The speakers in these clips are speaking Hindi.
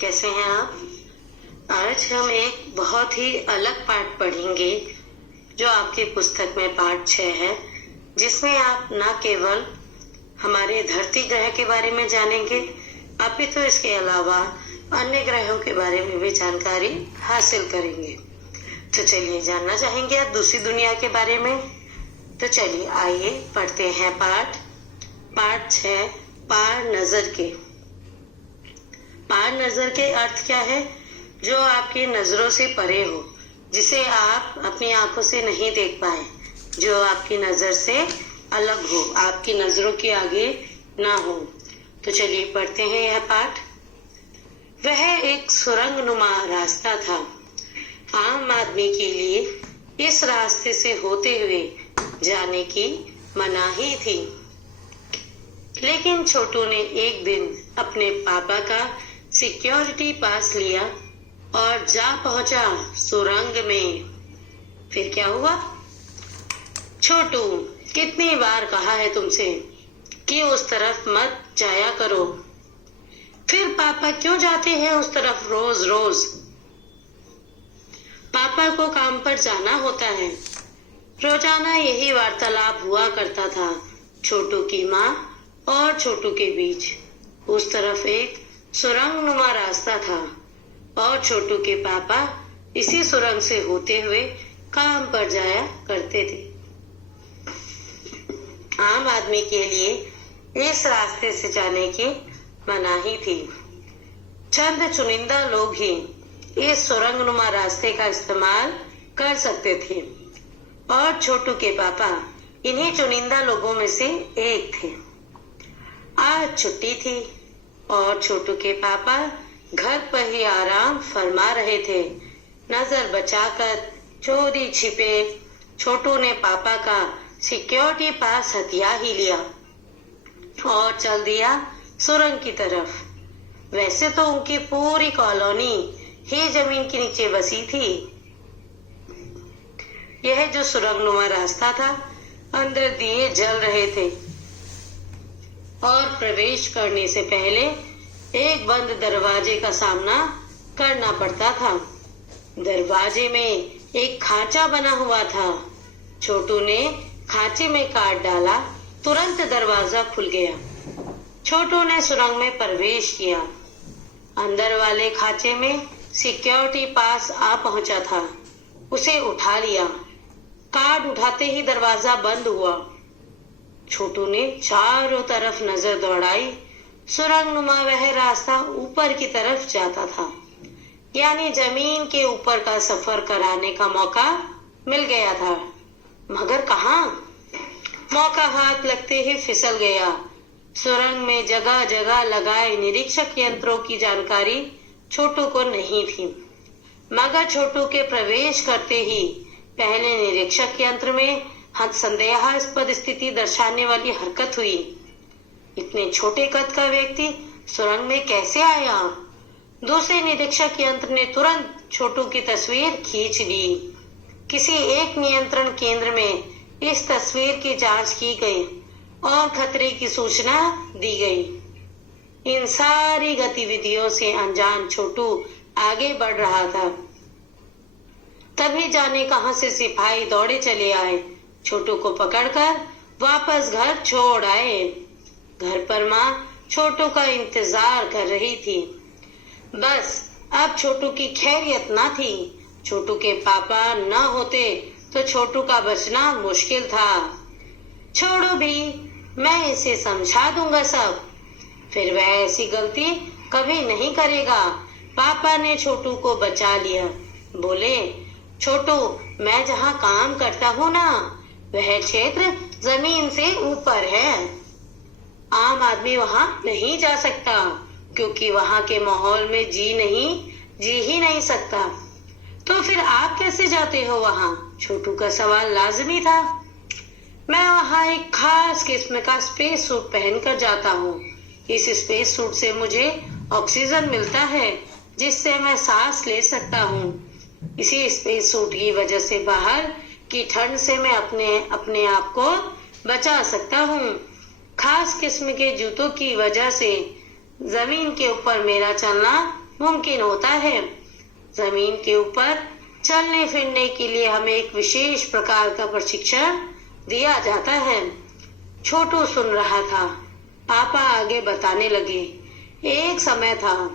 कैसे हैं आप? आज हम एक बहुत ही अलग पाठ पढ़ेंगे जो आपकी पुस्तक में पाठ 6 है, जिसमें आप न केवल हमारे धरती ग्रह के बारे में जानेंगे, अपितु इसके अलावा अन्य ग्रहों के बारे में भी जानकारी हासिल करेंगे। तो चलिए, जानना चाहेंगे आप दूसरी दुनिया के बारे में? तो चलिए आइए पढ़ते हैं पाठ 6, पार नजर के। पार नजर के अर्थ क्या है? जो आपकी नजरों से परे हो, जिसे आप अपनी आंखों से नहीं देख पाए, जो आपकी नजर से अलग हो, आपकी नजरों के आगे ना हो। तो चलिए पढ़ते हैं यह पाठ। वह एक सुरंगनुमा रास्ता था। आम आदमी के लिए इस रास्ते से होते हुए जाने की मनाही थी, लेकिन छोटू ने एक दिन अपने पापा का सिक्योरिटी पास लिया और जा पहुंचा सुरंग में। फिर क्या हुआ? छोटू, कितनी बार कहा है तुमसे कि उस तरफ मत जाया करो। फिर पापा क्यों जाते हैं उस तरफ रोज रोज? पापा को काम पर जाना होता है। रोजाना यही वार्तालाप हुआ करता था छोटू की माँ और छोटू के बीच। उस तरफ एक सुरंगनुमा रास्ता था और छोटू के पापा इसी सुरंग से होते हुए काम पर जाया करते थे। आम आदमी के लिए इस रास्ते से जाने की मनाही थी। चंद चुनिंदा लोग ही इस सुरंगनुमा रास्ते का इस्तेमाल कर सकते थे और छोटू के पापा इन्हीं चुनिंदा लोगों में से एक थे। आज छुट्टी थी और छोटू के पापा घर पर ही आराम फरमा रहे थे। नजर बचाकर चोरी छिपे छोटू ने पापा का सिक्योरिटी पास हथिया ही लिया और चल दिया सुरंग की तरफ। वैसे तो उनकी पूरी कॉलोनी ही जमीन के नीचे बसी थी। यह जो सुरंगनुमा रास्ता था, अंदर दिए जल रहे थे और प्रवेश करने से पहले एक बंद दरवाजे का सामना करना पड़ता था। दरवाजे में एक खांचा बना हुआ था। छोटू ने खांचे में काट डाला, तुरंत दरवाजा खुल गया। छोटू ने सुरंग में प्रवेश किया। अंदर वाले खांचे में सिक्योरिटी पास आ पहुंचा था। उसे उठा लिया। कार्ड उठाते ही दरवाजा बंद हुआ। छोटू ने चारों तरफ नजर दौड़ाई। सुरंगनुमा वह रास्ता ऊपर की तरफ जाता था, यानी जमीन के ऊपर का सफर कराने का मौका मिल गया था। मगर कहाँ? मौका हाथ लगते ही फिसल गया। सुरंग में जगह जगह लगाए निरीक्षक यंत्रों की जानकारी छोटू को नहीं थी, मगर छोटू के प्रवेश करते ही पहले निरीक्षक यंत्र में संदेहास्पद स्थिति दर्शाने वाली हरकत हुई। इतने छोटे कद का व्यक्ति सुरंग में कैसे आया? दूसरे निरीक्षक यंत्र ने तुरंत छोटू की तस्वीर खींच ली। किसी एक नियंत्रण केंद्र में इस तस्वीर की जांच की गई और खतरे की सूचना दी गई। इन सारी गतिविधियों से अनजान छोटू आगे बढ़ रहा था। तभी जाने कहां से सिपाही दौड़े चले आए। छोटू को पकड़कर वापस घर छोड़ आए। घर पर माँ छोटू का इंतजार कर रही थी। बस अब छोटू की खैरियत ना थी। छोटू के पापा न होते तो छोटू का बचना मुश्किल था। छोड़ो भी, मैं इसे समझा दूंगा सब, फिर वह ऐसी गलती कभी नहीं करेगा। पापा ने छोटू को बचा लिया। बोले, छोटू, मैं जहाँ काम करता हूँ ना, वह क्षेत्र जमीन से ऊपर है। आम आदमी वहाँ नहीं जा सकता, क्योंकि वहाँ के माहौल में जी ही नहीं सकता। तो फिर आप कैसे जाते हो वहाँ? छोटू का सवाल लाजमी था। मैं वहाँ एक खास किस्म का स्पेस सूट पहनकर जाता हूँ। इस स्पेस सूट से मुझे ऑक्सीजन मिलता है, जिससे मैं सांस ले सकता हूँ। इसी स्पेस सूट की वजह से बाहर की ठंड से मैं अपने आप को बचा सकता हूँ। खास किस्म के जूतों की वजह से जमीन के ऊपर मेरा चलना मुमकिन होता है। जमीन के ऊपर चलने फिरने के लिए हमें एक विशेष प्रकार का प्रशिक्षण दिया जाता है। छोटू सुन रहा था। पापा आगे बताने लगे, एक समय था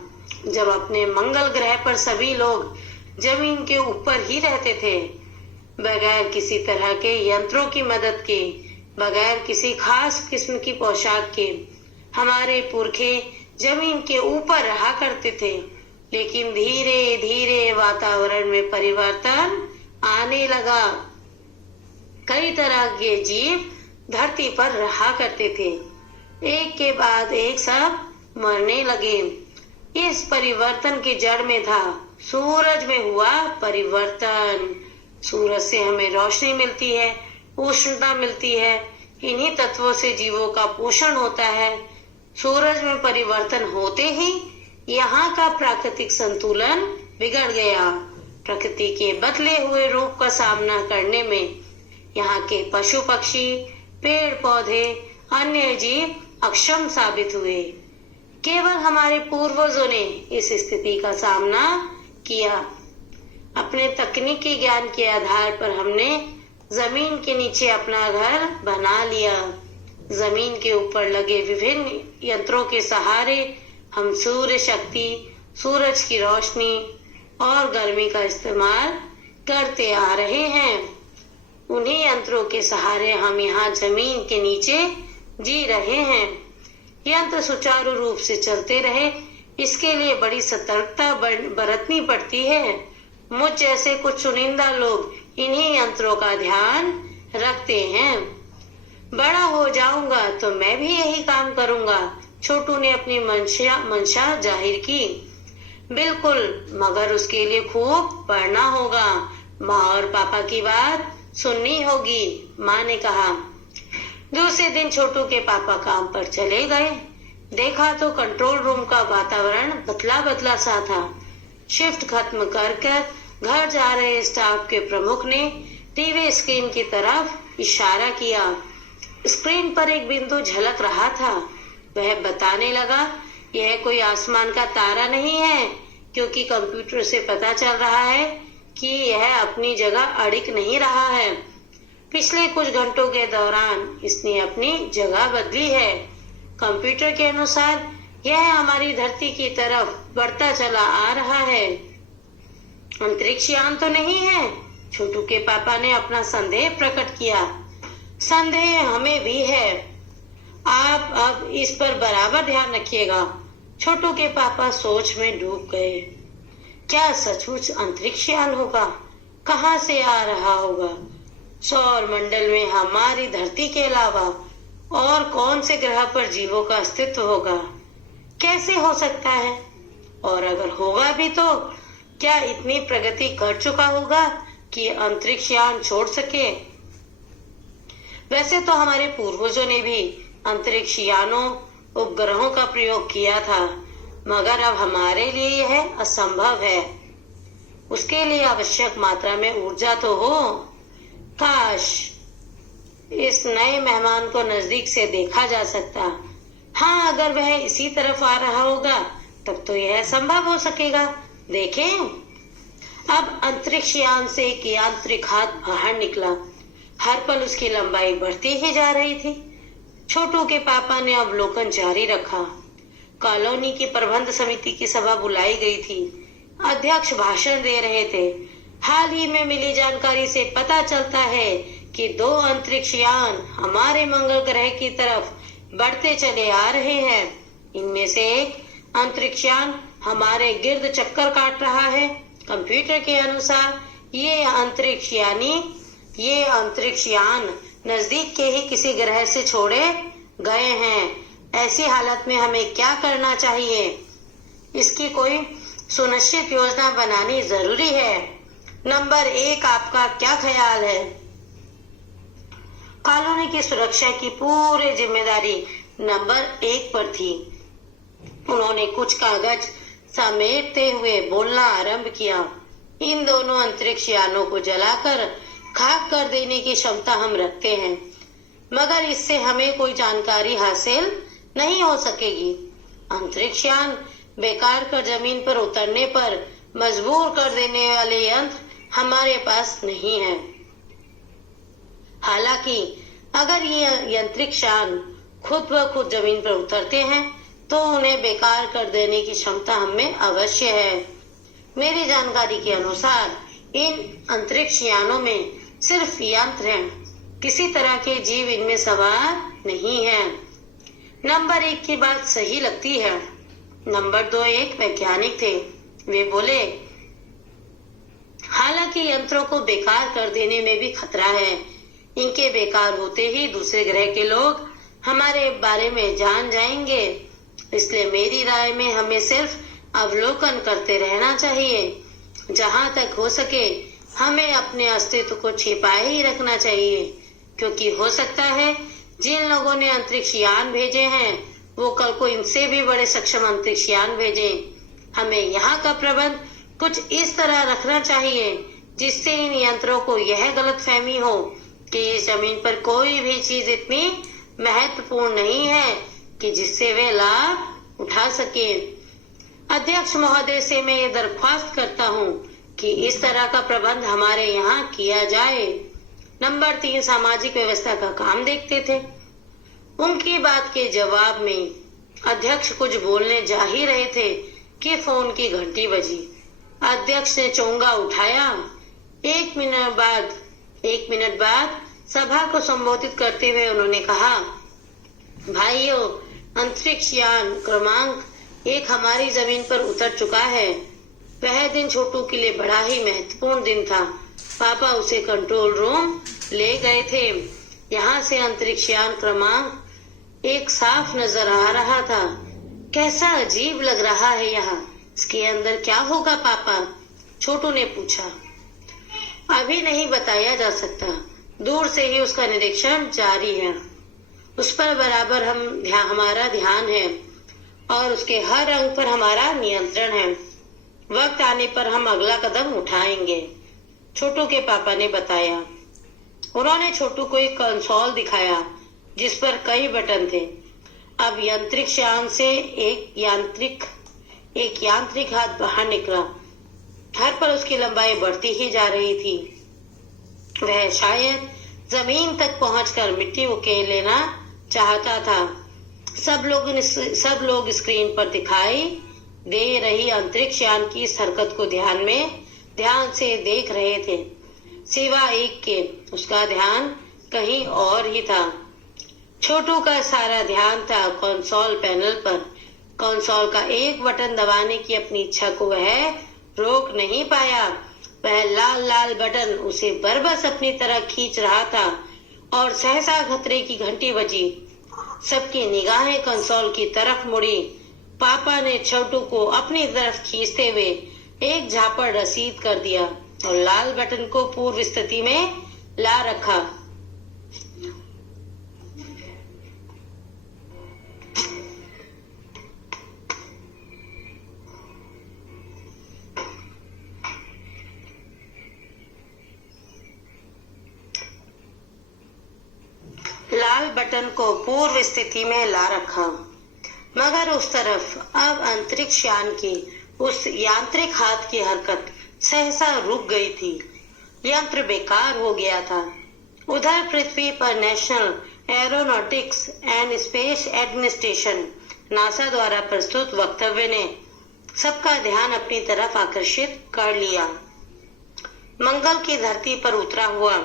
जब अपने मंगल ग्रह पर सभी लोग जमीन के ऊपर ही रहते थे, बगैर किसी तरह के यंत्रों की मदद के, बगैर किसी खास किस्म की पोशाक के। हमारे पुरखे जमीन के ऊपर रहा करते थे, लेकिन धीरे धीरे वातावरण में परिवर्तन आने लगा। कई तरह के जीव धरती पर रहा करते थे, एक के बाद एक सब मरने लगे। इस परिवर्तन की जड़ में था सूरज में हुआ परिवर्तन। सूरज से हमें रोशनी मिलती है, उष्णता मिलती है। इन्हीं तत्वों से जीवों का पोषण होता है। सूरज में परिवर्तन होते ही यहाँ का प्राकृतिक संतुलन बिगड़ गया। प्रकृति के बदले हुए रूप का सामना करने में यहाँ के पशु पक्षी, पेड़ पौधे, अन्य जीव अक्षम साबित हुए। केवल हमारे पूर्वजों ने इस स्थिति का सामना किया। अपने तकनीकी ज्ञान के आधार पर हमने जमीन के नीचे अपना घर बना लिया। जमीन के ऊपर लगे विभिन्न यंत्रों के सहारे हम सूर्य शक्ति, सूरज की रोशनी और गर्मी का इस्तेमाल करते आ रहे हैं। उन्हीं यंत्रों के सहारे हम यहाँ जमीन के नीचे जी रहे हैं। यंत्र सुचारू रूप से चलते रहे, इसके लिए बड़ी सतर्कता बरतनी पड़ती है। मुझ जैसे कुछ चुनिंदा लोग इन्हीं यंत्रों का ध्यान रखते हैं। बड़ा हो जाऊंगा तो मैं भी यही काम करूंगा, छोटू ने अपनी मंशा जाहिर की। बिल्कुल, मगर उसके लिए खूब पढ़ना होगा। माँ और पापा की बात सुननी होगी, माँ ने कहा। दूसरे दिन छोटू के पापा काम पर चले गए। देखा तो कंट्रोल रूम का वातावरण बदला बदला सा था। शिफ्ट खत्म कर घर जा रहे स्टाफ के प्रमुख ने टीवी स्क्रीन की तरफ इशारा किया। स्क्रीन पर एक बिंदु झलक रहा था। वह बताने लगा, यह कोई आसमान का तारा नहीं है, क्योंकि कंप्यूटर से पता चल रहा है कि यह अपनी जगह अड़िग नहीं रहा है। पिछले कुछ घंटों के दौरान इसने अपनी जगह बदली है। कंप्यूटर के अनुसार यह हमारी धरती की तरफ बढ़ता चला आ रहा है। अंतरिक्ष यान तो नहीं है? छोटू के पापा ने अपना संदेह प्रकट किया। संदेह हमें भी है। आप अब इस पर बराबर ध्यान रखिएगा। छोटू के पापा सोच में डूब गए। क्या सचमुच अंतरिक्ष यान होगा? कहाँ से आ रहा होगा? सौर मंडल में हमारी धरती के अलावा और कौन से ग्रह पर जीवों का अस्तित्व होगा? कैसे हो सकता है? और अगर होगा भी तो क्या इतनी प्रगति कर चुका होगा कि अंतरिक्ष यान छोड़ सके? वैसे तो हमारे पूर्वजों ने भी अंतरिक्ष यानों, उपग्रहों का प्रयोग किया था, मगर अब हमारे लिए यह असंभव है। उसके लिए आवश्यक मात्रा में ऊर्जा तो हो। काश इस नए मेहमान को नजदीक से देखा जा सकता। हाँ, अगर वह इसी तरफ आ रहा होगा तब तो यह संभव हो सकेगा। देखें, अब अंतरिक्ष यान से एक यांत्रिक हाथ बाहर निकला। हर पल उसकी लंबाई बढ़ती ही जा रही थी। छोटू के पापा ने अवलोकन जारी रखा। कॉलोनी की प्रबंध समिति की सभा बुलाई गई थी। अध्यक्ष भाषण दे रहे थे। हाल ही में मिली जानकारी से पता चलता है कि 2 अंतरिक्ष यान हमारे मंगल ग्रह की तरफ बढ़ते चले आ रहे हैं। इनमें से एक अंतरिक्ष यान हमारे गिर्द चक्कर काट रहा है। कंप्यूटर के अनुसार ये अंतरिक्ष यान नजदीक के ही किसी ग्रह से छोड़े गए हैं। ऐसी हालत में हमें क्या करना चाहिए? इसकी कोई सुनिश्चित योजना बनानी जरूरी है। नंबर 1, आपका क्या ख्याल है? कॉलोनी की सुरक्षा की पूरी जिम्मेदारी नंबर 1 पर थी। उन्होंने कुछ कागज समेटते हुए बोलना आरंभ किया। इन दोनों अंतरिक्ष यानों को जलाकर खाक कर देने की क्षमता हम रखते हैं, मगर इससे हमें कोई जानकारी हासिल नहीं हो सकेगी। अंतरिक्ष यान बेकार कर जमीन पर उतरने पर मजबूर कर देने वाले यंत्र हमारे पास नहीं है। हालांकि अगर ये यंत्रिक यान खुद ब खुद जमीन पर उतरते हैं तो उन्हें बेकार कर देने की क्षमता हमें अवश्य है। मेरी जानकारी के अनुसार इन अंतरिक्ष यानों में सिर्फ यंत्र हैं, किसी तरह के जीव इनमें सवार नहीं है। नंबर 1 की बात सही लगती है। नंबर 2 एक वैज्ञानिक थे। वे बोले, हालांकि यंत्रों को बेकार कर देने में भी खतरा है। इनके बेकार होते ही दूसरे ग्रह के लोग हमारे बारे में जान जाएंगे। इसलिए मेरी राय में हमें सिर्फ अवलोकन करते रहना चाहिए। जहां तक हो सके हमें अपने अस्तित्व को छिपाए ही रखना चाहिए, क्योंकि हो सकता है जिन लोगों ने अंतरिक्ष यान भेजे हैं वो कल को इनसे भी बड़े सक्षम अंतरिक्ष यान भेजे। हमें यहाँ का प्रबंध कुछ इस तरह रखना चाहिए जिससे इन यंत्रों को यह गलतफहमी हो कि इस जमीन पर कोई भी चीज इतनी महत्वपूर्ण नहीं है कि जिससे वे लाभ उठा सके। अध्यक्ष महोदय से मैं ये दरख्वास्त करता हूँ कि इस तरह का प्रबंध हमारे यहाँ किया जाए। नंबर 3 सामाजिक व्यवस्था का काम देखते थे। उनकी बात के जवाब में अध्यक्ष कुछ बोलने जा ही रहे थे कि फोन की घंटी बजी। अध्यक्ष ने चोंगा उठाया। एक मिनट बाद सभा को संबोधित करते हुए उन्होंने कहा, भाइयों, अंतरिक्ष यान क्रमांक 1 हमारी जमीन पर उतर चुका है। वह दिन छोटू के लिए बड़ा ही महत्वपूर्ण दिन था। पापा उसे कंट्रोल रूम ले गए थे। यहाँ से अंतरिक्ष यान क्रमांक 1 साफ नजर आ रहा था। कैसा अजीब लग रहा है यहाँ। इसके अंदर क्या होगा पापा? छोटू ने पूछा। अभी नहीं बताया जा सकता, दूर से ही उसका निरीक्षण जारी है। उस पर बराबर हमारा ध्यान है और उसके हर अंग पर हमारा नियंत्रण है। वक्त आने पर हम अगला कदम उठाएंगे, छोटू के पापा ने बताया। उन्होंने छोटू को एक कंसोल दिखाया जिस पर कई बटन थे। अब यंत्रिक यान से एक यांत्रिक हाथ बाहर निकला। हर पर उसकी लंबाई बढ़ती ही जा रही थी। वह शायद जमीन तक पहुंचकर मिट्टी उकेल लेना चाहता था। सब लोग स्क्रीन पर दिखाई दे रही अंतरिक्ष यान की इस हरकत को ध्यान से देख रहे थे। सिवा एक के उसका ध्यान कहीं और ही था। छोटू का सारा ध्यान था कंसोल पैनल पर। कंसोल का एक बटन दबाने की अपनी इच्छा को वह रोक नहीं पाया। वह लाल लाल बटन उसे बरबस अपनी तरह खींच रहा था और सहसा खतरे की घंटी बजी। सबकी निगाहें कंसोल की तरफ मुड़ी। पापा ने छोटू को अपनी तरफ खींचते हुए एक झापड़ रसीद कर दिया और लाल बटन को पूर्व स्थिति में ला रखा। मगर उस तरफ अब अंतरिक्ष यान की उस यांत्रिक हाथ की हरकत सहसा रुक गई थी। यंत्र बेकार हो गया था। उधर पृथ्वी पर national aeronautics and space administration NASA द्वारा प्रस्तुत वक्तव्य ने सबका ध्यान अपनी तरफ आकर्षित कर लिया। मंगल की धरती पर उतरा हुआ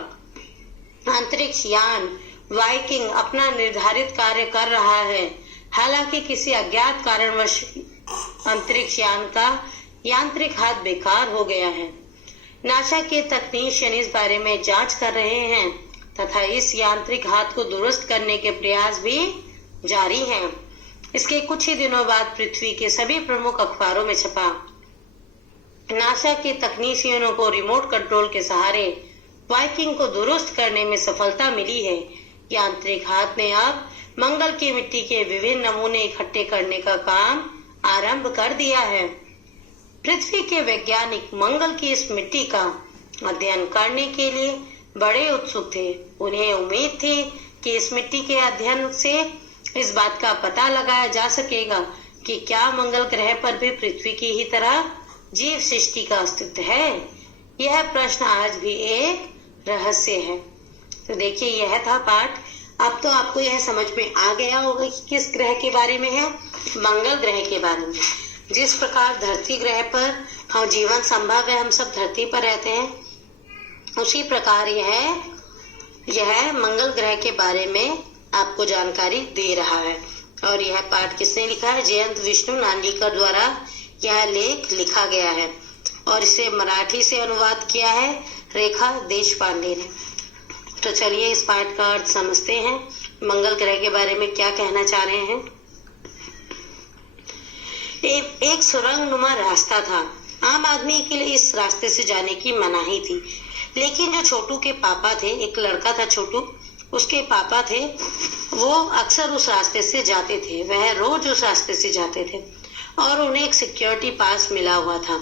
अंतरिक्ष यान वाइकिंग अपना निर्धारित कार्य कर रहा है। हालांकि किसी अज्ञात कारणवश अंतरिक्ष यान का यांत्रिक हाथ बेकार हो गया है। नासा के तकनीशियन इस बारे में जांच कर रहे हैं तथा इस यांत्रिक हाथ को दुरुस्त करने के प्रयास भी जारी हैं। इसके कुछ ही दिनों बाद पृथ्वी के सभी प्रमुख अखबारों में छपा। नासा के तकनीशियनों को रिमोट कंट्रोल के सहारे वाइकिंग को दुरुस्त करने में सफलता मिली है। यांत्रिक हाथ ने अब मंगल की मिट्टी के विभिन्न नमूने इकट्ठे करने का काम आरंभ कर दिया है। पृथ्वी के वैज्ञानिक मंगल की इस मिट्टी का अध्ययन करने के लिए बड़े उत्सुक थे। उन्हें उम्मीद थी कि इस मिट्टी के अध्ययन से इस बात का पता लगाया जा सकेगा कि क्या मंगल ग्रह पर भी पृथ्वी की ही तरह जीव सृष्टि का अस्तित्व है? यह प्रश्न आज भी एक रहस्य है। तो देखिए, यह था पाठ। अब तो आपको यह समझ में आ गया होगा कि किस ग्रह के बारे में है, मंगल ग्रह के बारे में। जिस प्रकार धरती ग्रह पर हम जीवन संभव है, हम सब धरती पर रहते हैं, उसी प्रकार यह मंगल ग्रह के बारे में आपको जानकारी दे रहा है। और यह पाठ किसने लिखा है? जयंत विष्णु नांदीकर द्वारा यह लेख लिखा गया है और इसे मराठी से अनुवाद किया है रेखा देशपांडे ने। तो चलिए इस पाठ का अर्थ समझते हैं। मंगल ग्रह के बारे में क्या कहना चाह रहे हैं। एक सुरंगनुमा रास्ता था। आम आदमी के लिए इस रास्ते से जाने की मनाही थी, लेकिन जो छोटू के पापा थे, एक लड़का था छोटू, उसके पापा थे, वो अक्सर उस रास्ते से जाते थे। वह रोज उस रास्ते से जाते थे और उन्हें एक सिक्योरिटी पास मिला हुआ था।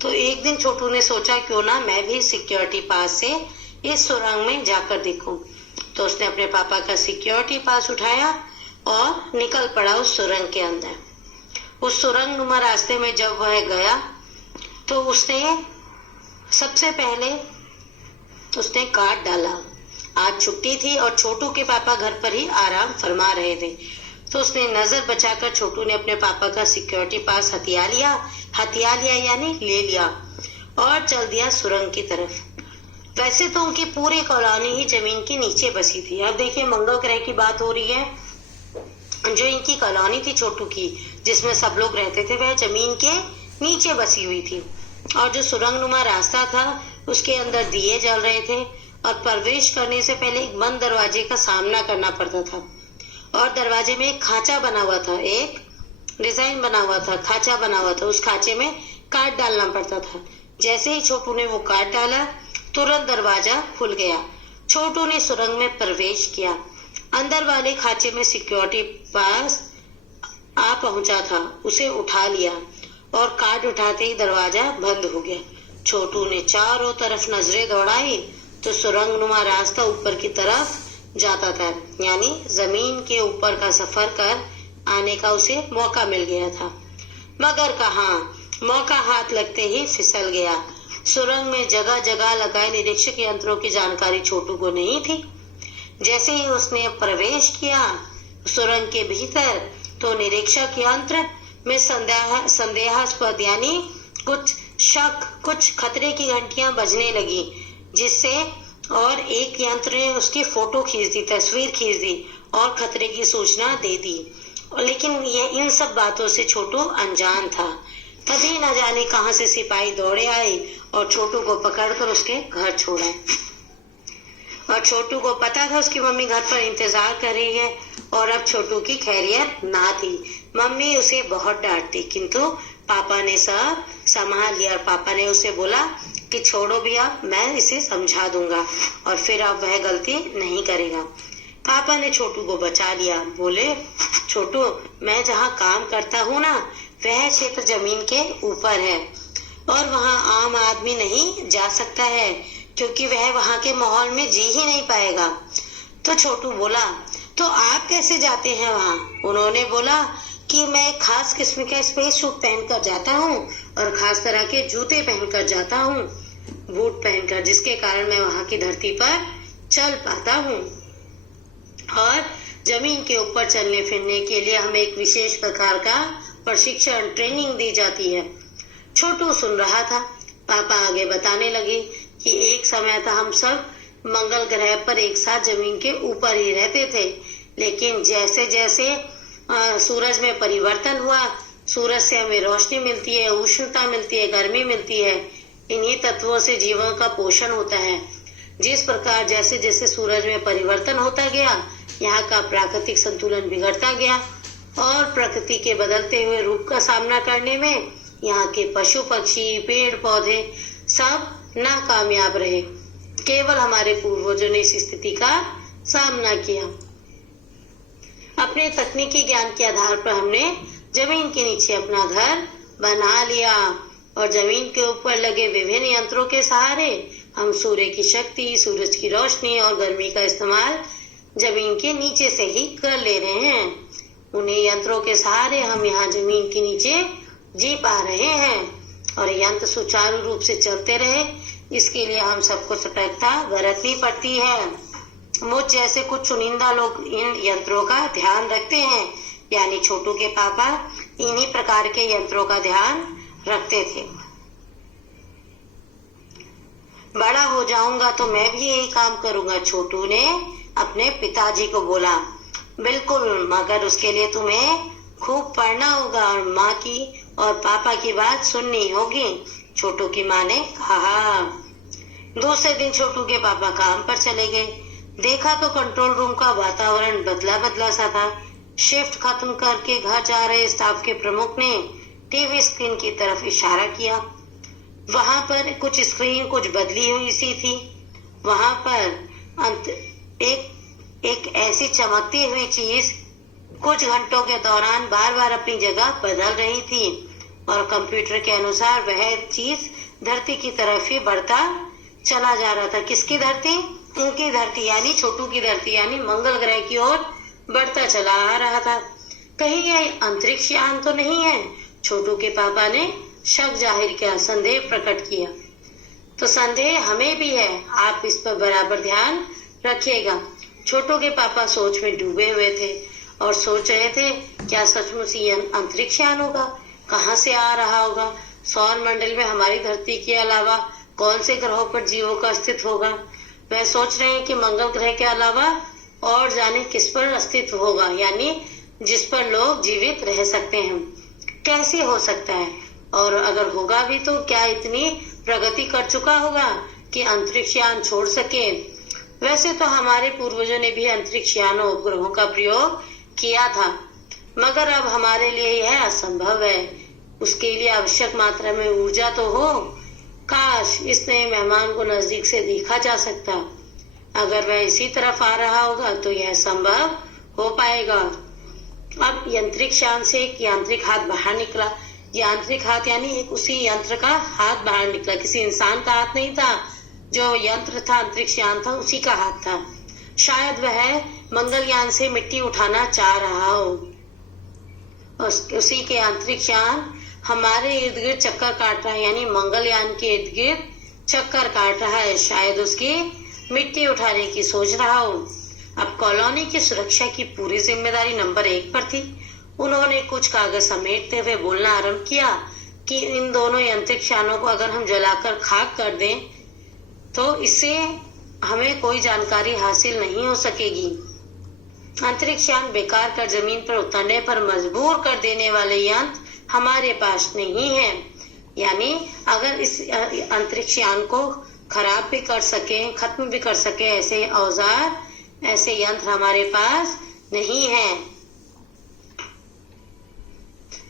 तो एक दिन छोटू ने सोचा, क्यों ना मैं भी सिक्योरिटी पास से इस सुरंग में जाकर देखूं। तो उसने अपने पापा का सिक्योरिटी पास उठाया और निकल पड़ा उस सुरंग के अंदर। उस सुरंग नुमा रास्ते में जब वह गया तो उसने सबसे पहले उसने काट डाला। आज छुट्टी थी और छोटू के पापा घर पर ही आराम फरमा रहे थे। तो उसने नजर बचाकर छोटू ने अपने पापा का सिक्योरिटी पास हथिया लिया यानी ले लिया और चल दिया सुरंग की तरफ। वैसे तो उनकी पूरी कॉलोनी ही जमीन के नीचे बसी थी। अब देखिए, मंगल ग्रह की बात हो रही है। जो इनकी कॉलोनी थी छोटू की, जिसमें सब लोग रहते थे, वह जमीन के नीचे बसी हुई थी। और जो सुरंगनुमा रास्ता था, उसके अंदर दिए जल रहे थे और प्रवेश करने से पहले एक बंद दरवाजे का सामना करना पड़ता था। और दरवाजे में एक खांचा बना हुआ था, एक डिजाइन बना हुआ था, खांचा बना हुआ था। उस खांचे में काट डालना पड़ता था। जैसे ही छोटू ने वो काट डाला, तुरंत दरवाजा खुल गया। छोटू ने सुरंग में प्रवेश किया। अंदर वाले खांचे में सिक्योरिटी पास आ पहुंचा था, उसे उठा लिया और काट उठाते ही दरवाजा बंद हो गया। छोटू ने चारों तरफ नजरें दौड़ाई तो सुरंगनुमा रास्ता ऊपर की तरफ जाता था, यानी जमीन के ऊपर का सफर कर आने का उसे मौका मिल गया था। मगर कहाँ, मौका हाथ लगते ही फिसल गया। सुरंग में जगह जगह लगाए निरीक्षक यंत्रों की जानकारी छोटू को नहीं थी। जैसे ही उसने प्रवेश किया सुरंग के भीतर, तो निरीक्षक यंत्र में संदेहास्पद यानी कुछ शक, कुछ खतरे की घंटियां बजने लगी, जिससे और एक यंत्र ने उसकी फोटो खींच दी, तस्वीर खींच दी और खतरे की सूचना दे दी। लेकिन ये इन सब बातों से छोटू अनजान था। तभी न जाने कहां से सिपाही दौड़े आए और छोटू को पकड़कर उसके घर छोड़ा। और छोटू को पता था उसकी मम्मी घर पर इंतजार कर रही है और अब छोटू की खैरियत ना थी। मम्मी उसे बहुत डांटती, किंतु पापा ने सब संभाल लिया और पापा ने उसे बोला कि छोड़ो भैया, मैं इसे समझा दूंगा और फिर अब वह गलती नहीं करेगा। पापा ने छोटू को बचा लिया। बोले, छोटू, मैं जहाँ काम करता हूँ ना, वह क्षेत्र जमीन के ऊपर है और वहाँ आम आदमी नहीं जा सकता है, क्योंकि वह वहाँ के माहौल में जी ही नहीं पाएगा। तो छोटू बोला, तो आप कैसे जाते हैं वहाँ? उन्होंने बोला कि मैं खास किस्म का स्पेस सूट पहनकर जाता हूँ और खास तरह के जूते पहनकर जाता हूँ, बूट पहनकर, जिसके कारण मैं वहाँ की धरती पर चल पाता हूँ। और जमीन के ऊपर चलने फिरने के लिए हमें एक विशेष प्रकार का प्रशिक्षण, ट्रेनिंग दी जाती है। छोटू सुन रहा था। पापा आगे बताने लगे कि एक समय था हम सब मंगल ग्रह पर एक साथ जमीन के ऊपर ही रहते थे, लेकिन जैसे जैसे सूरज में परिवर्तन हुआ, सूरज से हमें रोशनी मिलती है, उष्णता मिलती है, गर्मी मिलती है। इन्हीं तत्वों से जीवन का पोषण होता है। जिस प्रकार जैसे जैसे सूरज में परिवर्तन होता गया, यहाँ का प्राकृतिक संतुलन बिगड़ता गया और प्रकृति के बदलते हुए रूप का सामना करने में यहाँ के पशु पक्षी, पेड़ पौधे सब नाकामयाब रहे। केवल हमारे पूर्वजों ने इस स्थिति का सामना किया। अपने तकनीकी ज्ञान के आधार पर हमने जमीन के नीचे अपना घर बना लिया और जमीन के ऊपर लगे विभिन्न यंत्रों के सहारे हम सूर्य की शक्ति, सूरज की रोशनी और गर्मी का इस्तेमाल जमीन के नीचे से ही कर ले रहे हैं। उन्हें यंत्रों के सहारे हम यहाँ जमीन के नीचे जी पा रहे हैं और यंत्र सुचारू रूप से चलते रहे, इसके लिए हम सबको सतर्कता बरतनी पड़ती है। मुझ जैसे कुछ चुनिंदा लोग इन यंत्रों का ध्यान रखते हैं, यानी छोटू के पापा इन्हीं प्रकार के यंत्रों का ध्यान रखते थे। बड़ा हो जाऊंगा तो मैं भी यही काम करूंगा, छोटू ने अपने पिताजी को बोला। बिल्कुल, मगर उसके लिए तुम्हें खूब पढ़ना होगा और माँ की और पापा की बात सुननी होगी, छोटू की माँ ने कहा। दूसरे दिन छोटू के पापा काम पर चले गए। देखा तो कंट्रोल रूम का वातावरण बदला बदला सा था। शिफ्ट खत्म करके घर जा रहे स्टाफ के प्रमुख ने टीवी स्क्रीन की तरफ इशारा किया। वहां पर कुछ स्क्रीन कुछ बदली हुई सी थी। वहां पर एक ऐसी चमकती हुई चीज कुछ घंटों के दौरान बार बार अपनी जगह बदल रही थी और कंप्यूटर के अनुसार वह चीज धरती की तरफ ही बढ़ता चला जा रहा था। किसकी धरती? उनकी धरती, यानी छोटू की धरती, यानी मंगल ग्रह की ओर बढ़ता चला आ रहा था। कहीं यह अंतरिक्ष यान तो नहीं है? छोटू के पापा ने शक जाहिर किया, संदेह प्रकट किया। तो संदेह हमें भी है, आप इस पर बराबर ध्यान रखिएगा। छोटू के पापा सोच में डूबे हुए थे और सोच रहे थे, क्या सचमुच ये अंतरिक्ष यान होगा? कहाँ से आ रहा होगा? सौर मंडल में हमारी धरती के अलावा कौन से ग्रहों पर जीवों का अस्तित्व होगा? वह सोच रहे हैं कि मंगल ग्रह के अलावा और जाने किस पर अस्तित्व होगा, यानी जिस पर लोग जीवित रह सकते हैं। कैसे हो सकता है? और अगर होगा भी तो क्या इतनी प्रगति कर चुका होगा कि अंतरिक्ष यान छोड़ सके? वैसे तो हमारे पूर्वजों ने भी अंतरिक्ष यानों उपग्रहों का प्रयोग किया था, मगर अब हमारे लिए यह असंभव है। उसके लिए आवश्यक मात्रा में ऊर्जा तो हो। काश इस नए मेहमान को नजदीक से देखा जा सकता। अगर वह इसी तरफ आ रहा होगा तो यह संभव हो पाएगा। अब यांत्रिक यान से एक यांत्रिक हाथ बाहर निकला। यांत्रिक हाथ यानी एक उसी यंत्र का हाथ बाहर निकला, किसी इंसान का हाथ नहीं था। जो यंत्र था, अंतरिक्ष यान था, उसी का हाथ था। शायद वह मंगलयान से मिट्टी उठाना चाह रहा हो। उसी के अंतरिक्ष यान हमारे इर्द गिर्द चक्कर काट रहा है, यानी मंगलयान के इर्द गिर्द चक्कर काट रहा है। शायद उसकी मिट्टी उठाने की सोच रहा हो। अब कॉलोनी की सुरक्षा की पूरी जिम्मेदारी नंबर 1 पर थी। उन्होंने कुछ कागज समेटते हुए बोलना आरंभ किया कि इन दोनों अंतरिक्ष यानों को अगर हम जलाकर खाक कर दें तो इससे हमें कोई जानकारी हासिल नहीं हो सकेगी। अंतरिक्ष यान बेकार कर जमीन पर उतरने पर मजबूर कर देने वाले यंत्र हमारे पास नहीं है। यानी अगर इस अंतरिक्ष यान को खराब भी कर सके, खत्म भी कर सके, ऐसे औजार, ऐसे यंत्र हमारे पास नहीं है।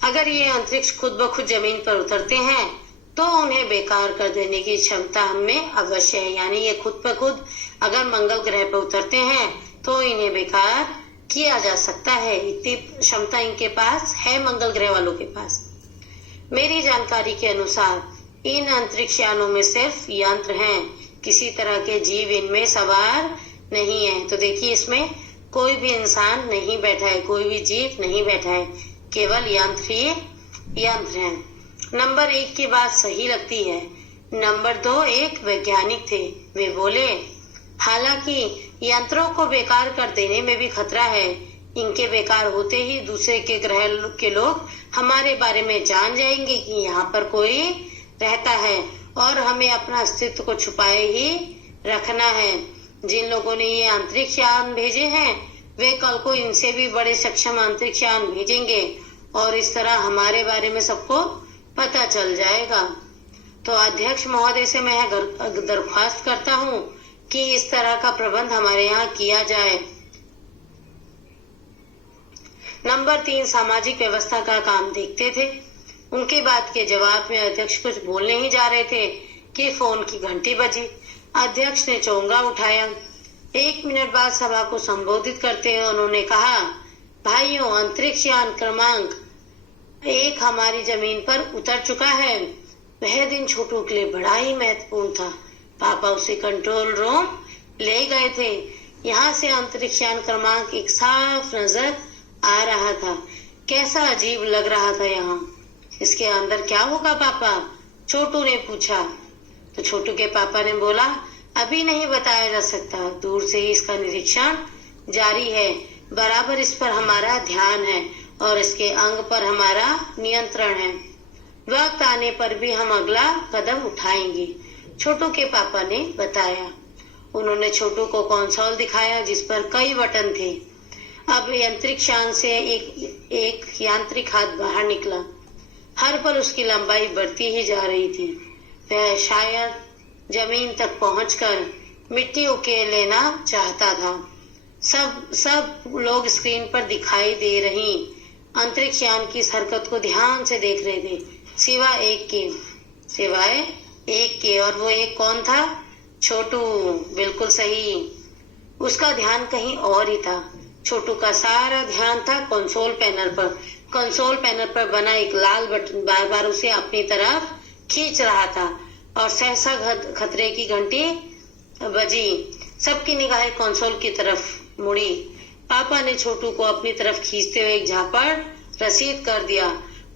अगर ये अंतरिक्ष खुद ब खुद जमीन पर उतरते हैं तो उन्हें बेकार कर देने की क्षमता हमें अवश्य है। यानी ये खुद ब खुद अगर मंगल ग्रह पर उतरते हैं तो इन्हें बेकार किया जा सकता है। इतनी क्षमता इनके पास है, मंगल ग्रह वालों के पास। मेरी जानकारी के अनुसार इन अंतरिक्ष यानों में सिर्फ यंत्र हैं, किसी तरह के जीव इनमें सवार नहीं है। तो देखिए, इसमें कोई भी इंसान नहीं बैठा है, कोई भी जीव नहीं बैठा है, केवल यंत्र ही यंत्र हैं। नंबर 1 की बात सही लगती है। नंबर 2 एक वैज्ञानिक थे। वे बोले, हालांकि यंत्रों को बेकार कर देने में भी खतरा है। इनके बेकार होते ही दूसरे के ग्रह के लोग हमारे बारे में जान जाएंगे कि यहाँ पर कोई रहता है और हमें अपना अस्तित्व को छुपाए ही रखना है। जिन लोगों ने ये अंतरिक्ष यान भेजे हैं वे कल को इनसे भी बड़े सक्षम अंतरिक्ष यान भेजेंगे और इस तरह हमारे बारे में सबको पता चल जाएगा। तो अध्यक्ष महोदय से मैं दरख्वास्त करता हूँ कि इस तरह का प्रबंध हमारे यहाँ किया जाए। नंबर 3 सामाजिक व्यवस्था का काम देखते थे। उनकी बात के जवाब में अध्यक्ष कुछ बोलने ही जा रहे थे कि फोन की घंटी बजी। अध्यक्ष ने चोंगा उठाया। 1 मिनट बाद सभा को संबोधित करते हुए उन्होंने कहा, भाइयों, अंतरिक्ष यान क्रमांक 1 हमारी जमीन पर उतर चुका है। वह दिन छोटू के लिए बड़ा ही महत्वपूर्ण था। पापा उसे कंट्रोल रूम ले गए थे। यहाँ से अंतरिक्ष यान क्रमांक 1 साफ नजर आ रहा था। कैसा अजीब लग रहा था यहाँ। इसके अंदर क्या होगा पापा? छोटू ने पूछा। तो छोटू के पापा ने बोला, अभी नहीं बताया जा सकता, दूर से ही इसका निरीक्षण जारी है। बराबर इस पर हमारा ध्यान है और इसके अंग पर हमारा नियंत्रण है। वक्त आने पर भी हम अगला कदम उठाएंगे, छोटू के पापा ने बताया। उन्होंने छोटू को कंसोल दिखाया जिस पर कई बटन थे। अब अंतरिक्ष यान से एक यांत्रिक हाथ बाहर निकला। हर पल उसकी लंबाई बढ़ती ही जा रही थी। वह शायद जमीन तक पहुंचकर मिट्टी उकेल लेना चाहता था। सब लोग स्क्रीन पर दिखाई दे रही अंतरिक्ष यान की इस हरकत को ध्यान से देख रहे थे, सिवाय एक के। और वो एक कौन था? छोटू। बिल्कुल सही, उसका ध्यान कहीं और ही था। छोटू का सारा ध्यान था कंसोल पैनल पर बना एक लाल बटन बार बार उसे अपनी तरफ खींच रहा था और सहसा खतरे की घंटी बजी। सबकी निगाहें कंसोल की तरफ मुड़ी। पापा ने छोटू को अपनी तरफ खींचते हुए एक झापड़ रसीद कर दिया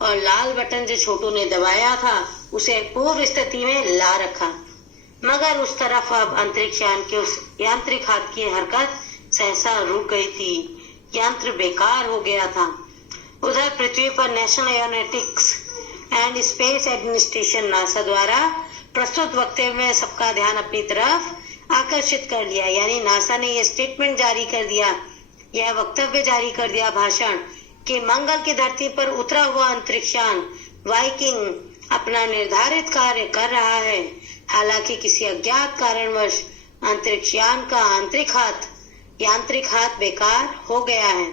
और लाल बटन जो छोटू ने दबाया था उसे पूर्व स्थिति में ला रखा। मगर उस तरफ अब अंतरिक्ष यान के उस यांत्रिक हाथ की हरकत सहसा रुक गई थी। यंत्र बेकार हो गया था। उधर पृथ्वी पर national aeronautics and space administration NASA द्वारा प्रस्तुत वक्तव्य में सबका ध्यान अपनी तरफ आकर्षित कर लिया। यानी नासा ने यह स्टेटमेंट जारी कर दिया, यह वक्तव्य जारी कर दिया, भाषण, कि मंगल की धरती पर उतरा हुआ अंतरिक्षयान वाइकिंग अपना निर्धारित कार्य कर रहा है। हालांकि किसी अज्ञात कारणवश अंतरिक्षयान का यांत्रिक हाथ बेकार हो गया है।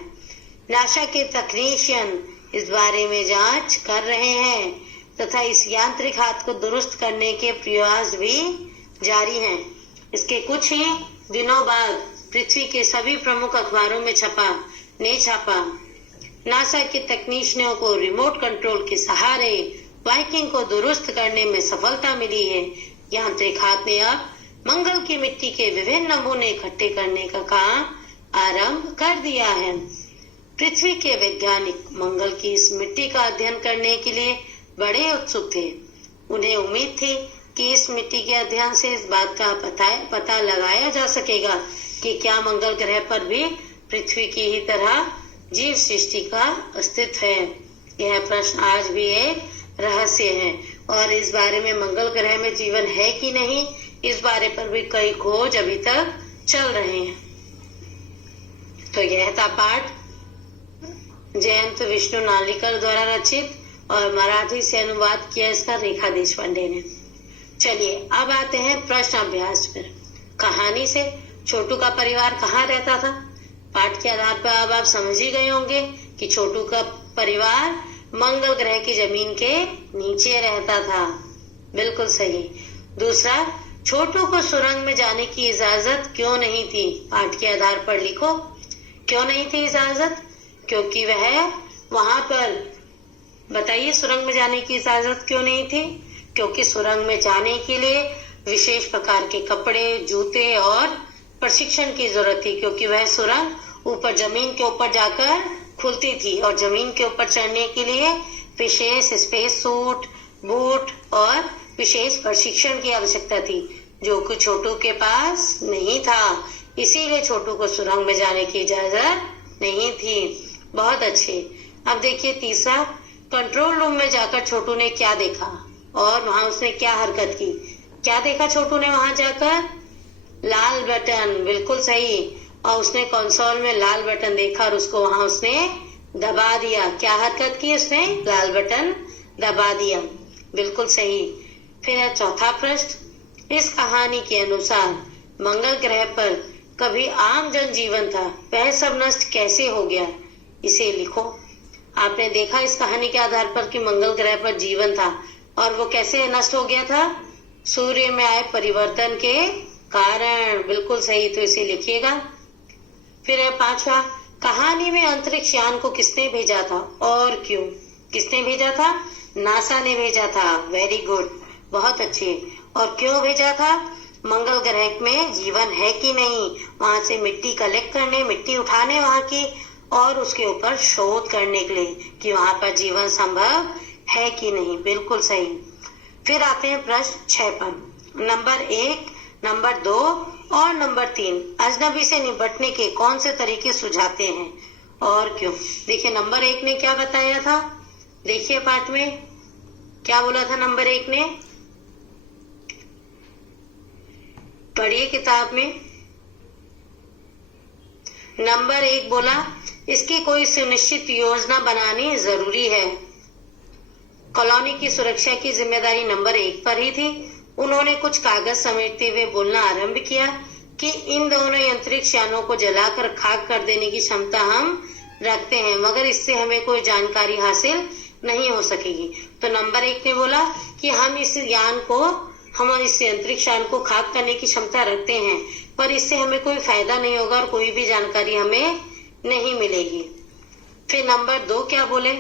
नासा के तकनीशियन इस बारे में जांच कर रहे हैं तथा इस यांत्रिक हाथ को दुरुस्त करने के प्रयास भी जारी हैं। इसके कुछ ही दिनों बाद पृथ्वी के सभी प्रमुख अखबारों में छापा। नासा के तकनीशियनों को रिमोट कंट्रोल के सहारे वाइकिंग को दुरुस्त करने में सफलता मिली है। यांत्रिक हाथ ने अब मंगल की मिट्टी के विभिन्न नमूने इकट्ठे करने का काम आरंभ कर दिया है। पृथ्वी के वैज्ञानिक मंगल की इस मिट्टी का अध्ययन करने के लिए बड़े उत्सुक थे। उन्हें उम्मीद थी कि इस मिट्टी के अध्ययन से इस बात का पता लगाया जा सकेगा कि क्या मंगल ग्रह पर भी पृथ्वी की ही तरह जीव सृष्टि का अस्तित्व है। यह प्रश्न आज भी एक रहस्य है और इस बारे में मंगल ग्रह में जीवन है कि नहीं, इस बारे पर भी कई खोज अभी तक चल रहे हैं। तो यह था पाठ जयंत विष्णु नालिकर द्वारा रचित और मराठी से अनुवाद किया इसका रेखा देशपांडे ने। चलिए अब आते हैं प्रश्न अभ्यास पर। कहानी से छोटू का परिवार कहाँ रहता था? पाठ के आधार पर अब आप समझ ही गए होंगे कि छोटू का परिवार मंगल ग्रह की जमीन के नीचे रहता था। बिल्कुल सही। दूसरा, छोटू को सुरंग में जाने की इजाजत क्यों नहीं थी? पाठ के आधार पर लिखो, क्यों नहीं थी इजाजत? क्योंकि वह वहां पर, बताइए, सुरंग में जाने की इजाजत क्यों नहीं थी? क्योंकि सुरंग में जाने के लिए विशेष प्रकार के कपड़े, जूते और प्रशिक्षण की जरूरत थी। क्योंकि वह सुरंग ऊपर जमीन के ऊपर जाकर खुलती थी और जमीन के ऊपर चढ़ने के लिए विशेष स्पेस सूट, बूट और विशेष प्रशिक्षण की आवश्यकता थी, जो कि छोटू के पास नहीं था। इसीलिए छोटू को सुरंग में जाने की इजाजत नहीं थी। बहुत अच्छे। अब देखिए तीसरा, कंट्रोल रूम में जाकर छोटू ने क्या देखा और वहां उसने क्या हरकत की? क्या देखा छोटू ने वहां जाकर? लाल बटन। बिल्कुल सही। और उसने कंसोल में लाल बटन देखा और उसको वहां उसने दबा दिया। क्या हरकत की उसने? लाल बटन दबा दिया। बिल्कुल सही। फिर चौथा प्रश्न, इस कहानी के अनुसार मंगल ग्रह पर कभी आम जनजीवन था, वह सब नष्ट कैसे हो गया? इसे लिखो। आपने देखा इस कहानी के आधार पर कि मंगल ग्रह पर जीवन था और वो कैसे नष्ट हो गया था? सूर्य में आए परिवर्तन के कारण। बिल्कुल सही। तो इसे लिखिएगा। फिर पांचवा, कहानी में अंतरिक्ष यान को किसने भेजा था और क्यों? किसने भेजा था? नासा ने भेजा था। वेरी गुड, बहुत अच्छे। और क्यों भेजा था? मंगल ग्रह में जीवन है कि नहीं, वहां से मिट्टी कलेक्ट करने, मिट्टी उठाने वहां की, और उसके ऊपर शोध करने के लिए कि वहां पर जीवन संभव है कि नहीं। बिल्कुल सही। फिर आते हैं प्रश्न 6 पर। नंबर 1, नंबर 2 और नंबर 3 अजनबी से निपटने के कौन से तरीके सुझाते हैं और क्यों। देखिए नंबर 1 ने क्या बताया था, देखिए पाठ में क्या बोला था नंबर 1 ने, पढ़िए किताब में। नंबर 1 बोला इसकी कोई सुनिश्चित योजना बनानी जरूरी है। कॉलोनी की सुरक्षा की जिम्मेदारी नंबर 1 पर ही थी। उन्होंने कुछ कागज समेटते हुए बोलना आरंभ किया कि इन दोनों अंतरिक्ष यानों को जलाकर खाक कर देने की क्षमता हम रखते हैं, मगर इससे हमें कोई जानकारी हासिल नहीं हो सकेगी। तो नंबर 1 ने बोला कि हम इस अंतरिक्ष यान को खाक करने की क्षमता रखते हैं, पर इससे हमें कोई फायदा नहीं होगा और कोई भी जानकारी हमें नहीं मिलेगी। फिर नंबर 2 क्या बोले,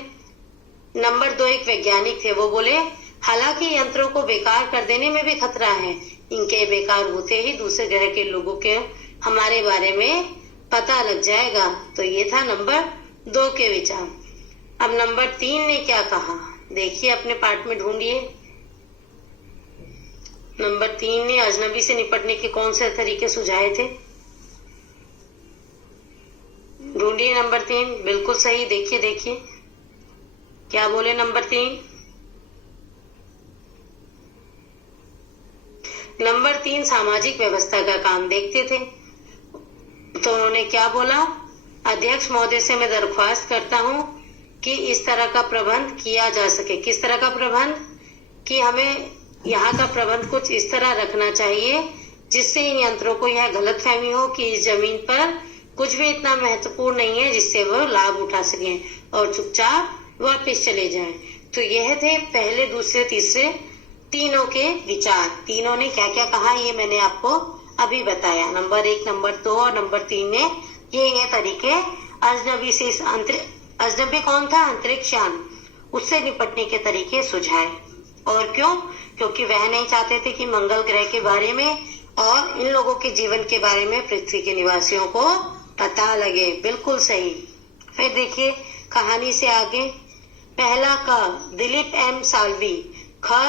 नंबर 2 एक वैज्ञानिक थे, वो बोले हालांकि यंत्रों को बेकार कर देने में भी खतरा है, इनके बेकार होते ही दूसरे ग्रह के लोगों के हमारे बारे में पता लग जाएगा। तो ये था नंबर 2 के विचार। अब नंबर 3 ने क्या कहा, देखिए अपने पाठ में ढूंढिए। नंबर 3 ने अजनबी से निपटने के कौन से तरीके सुझाए थे, ढूंढिए नंबर 3। बिल्कुल सही। देखिए क्या बोले नंबर 3। नंबर 3 सामाजिक व्यवस्था का काम देखते थे। तो उन्होंने क्या बोला, अध्यक्ष महोदय से मैं दरख्वास्त करता हूं कि इस तरह का प्रबंध किया जा सके। किस तरह का प्रबंध, कि हमें यहाँ का प्रबंध कुछ इस तरह रखना चाहिए जिससे इन यंत्रों को यह गलतफहमी हो कि इस जमीन पर कुछ भी इतना महत्वपूर्ण नहीं है जिससे वो लाभ उठा सकें और चुपचाप वापस चले जाएं। तो यह थे पहले, दूसरे, तीसरे तीनों के विचार। तीनों ने क्या क्या कहा ये मैंने आपको अभी बताया। नंबर 1, नंबर 2 और नंबर 3 ने ये तरीके अजनबी से अजनबी कौन था, अंतरिक्ष यान, उससे निपटने के तरीके सुझाए। और क्यों, क्योंकि वह नहीं चाहते थे कि मंगल ग्रह के बारे में और इन लोगों के जीवन के बारे में पृथ्वी के निवासियों को पता लगे। बिल्कुल सही। फिर देखिए कहानी से आगे। पहला क दिलीप एम साल्वी, ख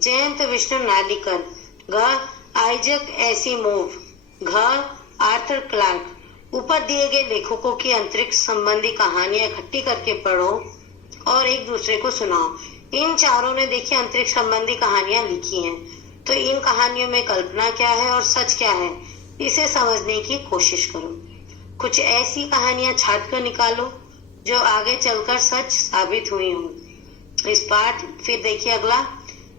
जयंत विष्णु नालिकर, घ आइजक एसिमोव, घ आर्थर क्लार्क। ऊपर दिए गए लेखकों की अंतरिक्ष संबंधी कहानियां इकट्ठी करके पढ़ो और एक दूसरे को सुनाओ। इन चारों ने देखिए अंतरिक्ष संबंधी कहानियां लिखी हैं, तो इन कहानियों में कल्पना क्या है और सच क्या है, इसे समझने की कोशिश करो। कुछ ऐसी कहानियां छाट कर निकालो जो आगे चलकर सच साबित हुई हो। इस पाठ, फिर देखिए अगला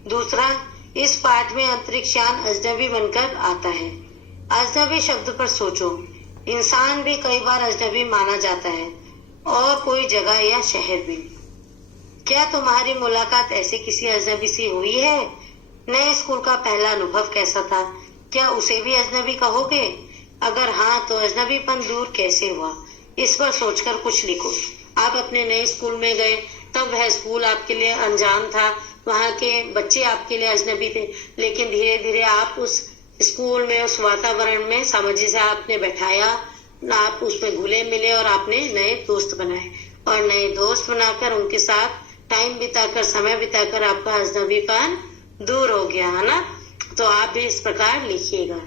दूसरा, इस पाठ में अंतरिक्ष यान अजनबी बनकर आता है। अजनबी शब्द पर सोचो। इंसान भी कई बार अजनबी माना जाता है और कोई जगह या शहर भी। क्या तुम्हारी मुलाकात ऐसे किसी अजनबी से हुई है? नए स्कूल का पहला अनुभव कैसा था? क्या उसे भी अजनबी कहोगे? अगर हाँ, तो अजनबीपन दूर कैसे हुआ? इस पर सोचकर कुछ लिखो। आप अपने नए स्कूल में गए, तब वह स्कूल आपके लिए अनजान था, वहाँ के बच्चे आपके लिए अजनबी थे, लेकिन धीरे धीरे आप उस स्कूल में, उस वातावरण में समझी से आपने बैठाया, आप उसमें घुले मिले और आपने नए दोस्त बनाए, और नए दोस्त बनाकर उनके साथ टाइम बिताकर, समय बिताकर आपका अजनबीपन दूर हो गया, है ना? तो आप भी इस प्रकार लिखिएगा।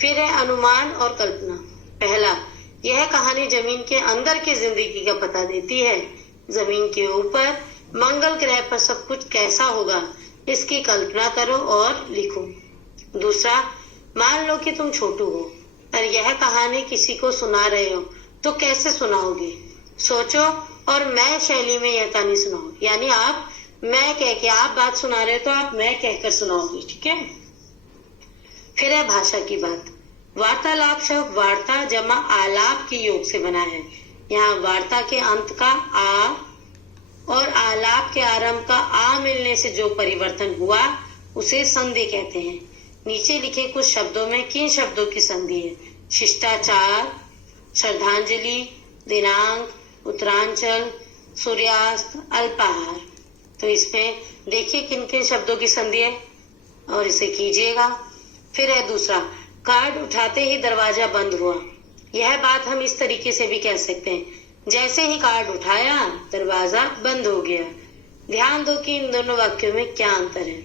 फिर है अनुमान और कल्पना। पहला, यह कहानी जमीन के अंदर की जिंदगी का पता देती है। जमीन के ऊपर मंगल ग्रह पर सब कुछ कैसा होगा, इसकी कल्पना करो और लिखो। दूसरा, मान लो कि तुम छोटू हो और यह कहानी किसी को सुना रहे हो, तो कैसे सुनाओगे? सोचो और मैं शैली में यह कहानी सुनाओ, यानी आप मैं कह के, आप बात सुना रहे हो तो आप मैं कहकर सुनाओगे, ठीक है? फिर है भाषा की बात। वार्तालाप शब्द वार्ता जमा आलाप के योग से बना है। यहाँ वार्ता के अंत का आ और आलाप के आरंभ का आ मिलने से जो परिवर्तन हुआ उसे संधि कहते हैं। नीचे लिखे कुछ शब्दों में किन शब्दों की संधि है? शिष्टाचार, श्रद्धांजलि, दिनांक, उत्तरांचल, सूर्यास्त, अल्पाहार। तो इसमें देखिए किन किन शब्दों की संधि है और इसे कीजिएगा। फिर है दूसरा, कार्ड उठाते ही दरवाजा बंद हुआ। यह बात हम इस तरीके से भी कह सकते हैं, जैसे ही कार्ड उठाया दरवाजा बंद हो गया। ध्यान दो कि इन दोनों वाक्यों में क्या अंतर है।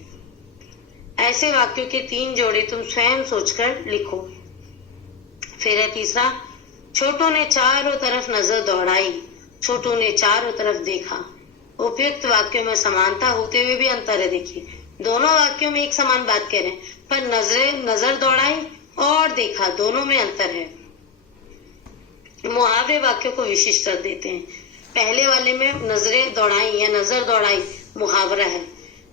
ऐसे वाक्यों के 3 जोड़े तुम स्वयं सोचकर लिखो। फिर है तीसरा, छोटू ने चारों तरफ नजर दौड़ाई। छोटू ने चारों तरफ देखा। उपयुक्त वाक्यों में समानता होते हुए भी अंतर है। देखिए, दोनों वाक्यों में एक समान बात कह रहे हैं, पर नजर दौड़ाई और देखा, दोनों में अंतर है। मुहावरे वाक्यों को विशिष्ट कर देते हैं। पहले वाले में नजरें दौड़ाई या नजर दौड़ाई मुहावरा है,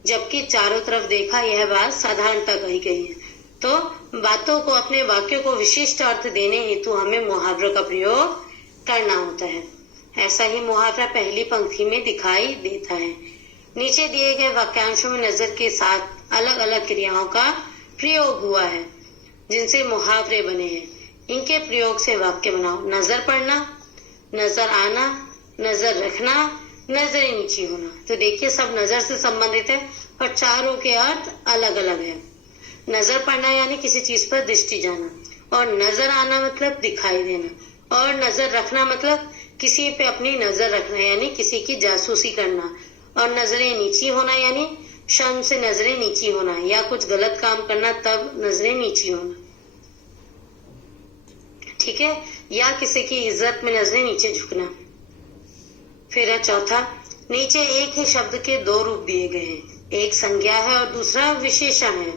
जबकि चारों तरफ देखा यह बात साधारणता कही गई है। तो बातों को, अपने वाक्यों को विशिष्ट अर्थ देने हेतु हमें मुहावरों का प्रयोग करना होता है। ऐसा ही मुहावरा पहली पंक्ति में दिखाई देता है। नीचे दिए गए वाक्यांशों में नजर के साथ अलग अलग क्रियाओं का प्रयोग हुआ है, जिनसे मुहावरे बने हैं। इनके प्रयोग से वाक्य बनाओ। नजर पड़ना, नजर आना, नजर रखना, नजरें नीची होना। तो देखिए, सब नजर से संबंधित है और चारों के अर्थ अलग अलग है। नजर पड़ना यानी किसी चीज पर दृष्टि जाना, और नजर आना मतलब दिखाई देना, और नजर रखना मतलब किसी पे अपनी नजर रखना यानी किसी की जासूसी करना, और नजरें नीची होना यानी शर्म से नजरें नीची होना या कुछ गलत काम करना तब नजरें नीची होना। ठीक है, या किसी की इज्जत में नजरें नीचे झुकना। फिर है चौथा, नीचे एक ही शब्द के 2 रूप दिए गए हैं, एक संज्ञा है और दूसरा विशेषण है।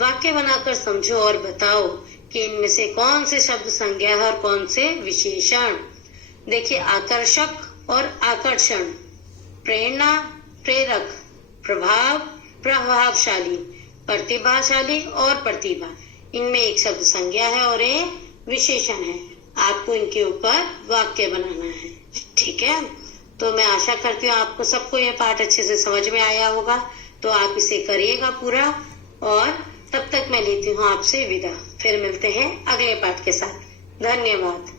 वाक्य बनाकर समझो और बताओ कि इनमें से कौन से शब्द संज्ञा है और कौन से विशेषण। देखिए, आकर्षक और आकर्षण, प्रेरणा, प्रेरक, प्रभाव, प्रभावशाली, प्रतिभाशाली और प्रतिभा, इनमें एक शब्द संज्ञा है और एक विशेषण है। आपको इनके ऊपर वाक्य बनाना है। ठीक है, तो मैं आशा करती हूँ आपको सबको यह पाठ अच्छे से समझ में आया होगा। तो आप इसे करिएगा पूरा, और तब तक मैं लेती हूँ आपसे विदा। फिर मिलते हैं अगले पाठ के साथ। धन्यवाद।